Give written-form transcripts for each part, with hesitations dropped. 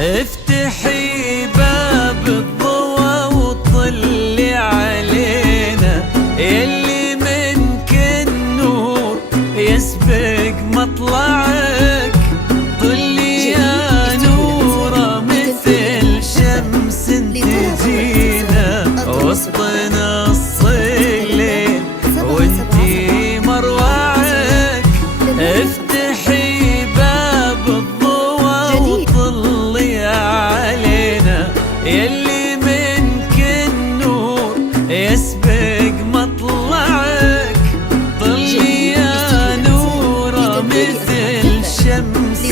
افتحي باب الضوى وطلي علينا، يلي منك النور يسبق مطلعك. طلي يا نورة مثل شمس تجينا وسطنا الصيلين وانتي مروعك. افتحي باب الضوى وطلي علينا، يلي منك النور يسبق مطلعك. طلي يا نورة مثل شمس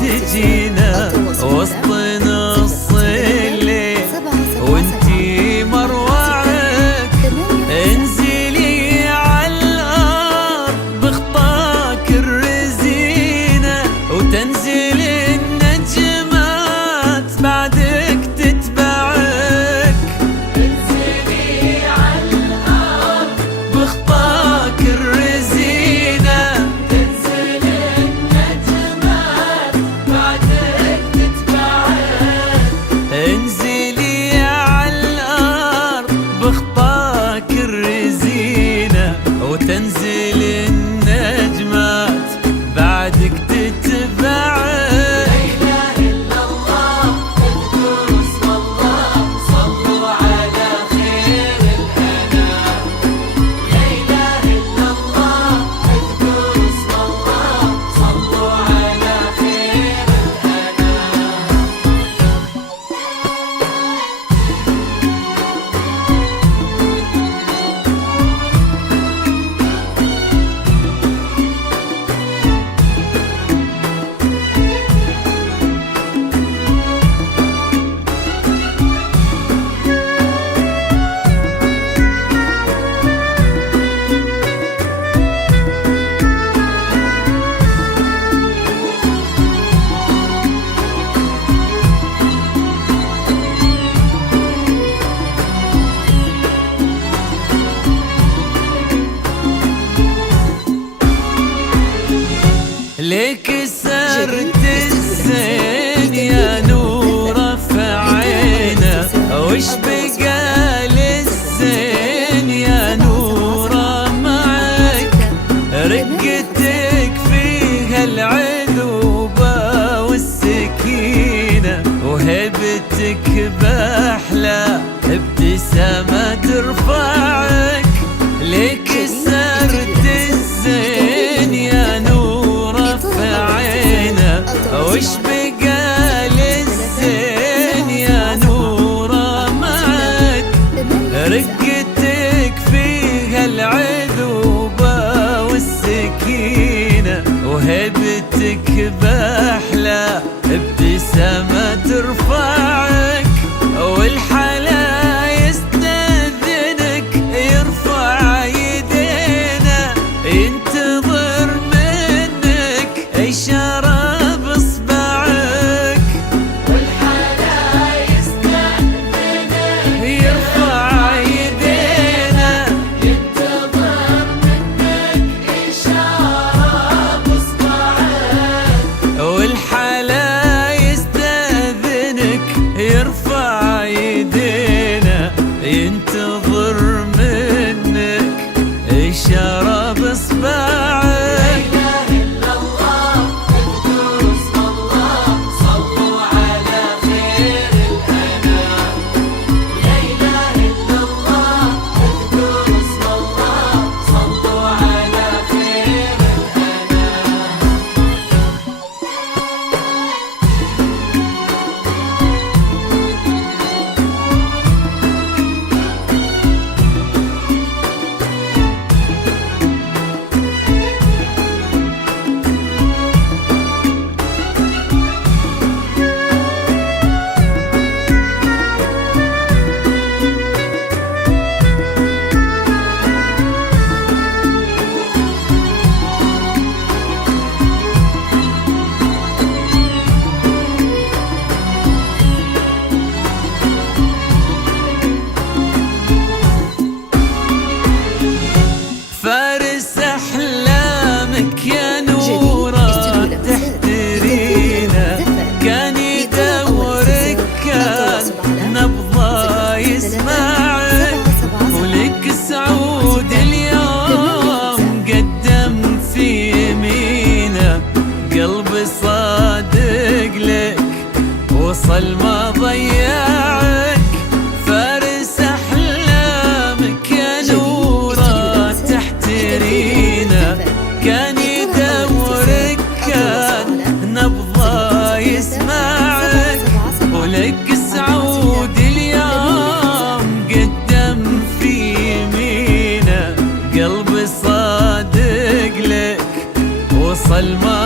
تجينا وسطنا الصيلين وانتي مروعك. انزلي عالارض بخطاك الرزينة وتنزل النجمات بعدك تتبعك. انزلي عالارض بخطاك الرزينة تنزل النجمات بعدك تتبعك. انزلي عالارض بخطاك الرزينة وتنزل النجمات بعدك تتبعك. ليك سرت الزين يا نورة في عينه، وش بقى للزين يا نورة معك. رقتك فيها العذوبة والسكينة وهيبتك بأحلى ابتسامة ترفعك. ليك سرت الزين يا نورة في عينه، وش بقى للزين يا نورة معك. رقتك فيها العذوبة والسكينة وهيبتك بأحلى ابتسامة ترفعك. والحلا يستأذنك يرفع يدينا، ينتظر منك إشارة بإصبعك. والحلا يستأذنك يرفع يدينا، ينتظر منك إشارة بإصبعك. والحلا يستأذنك يرفع وصل ما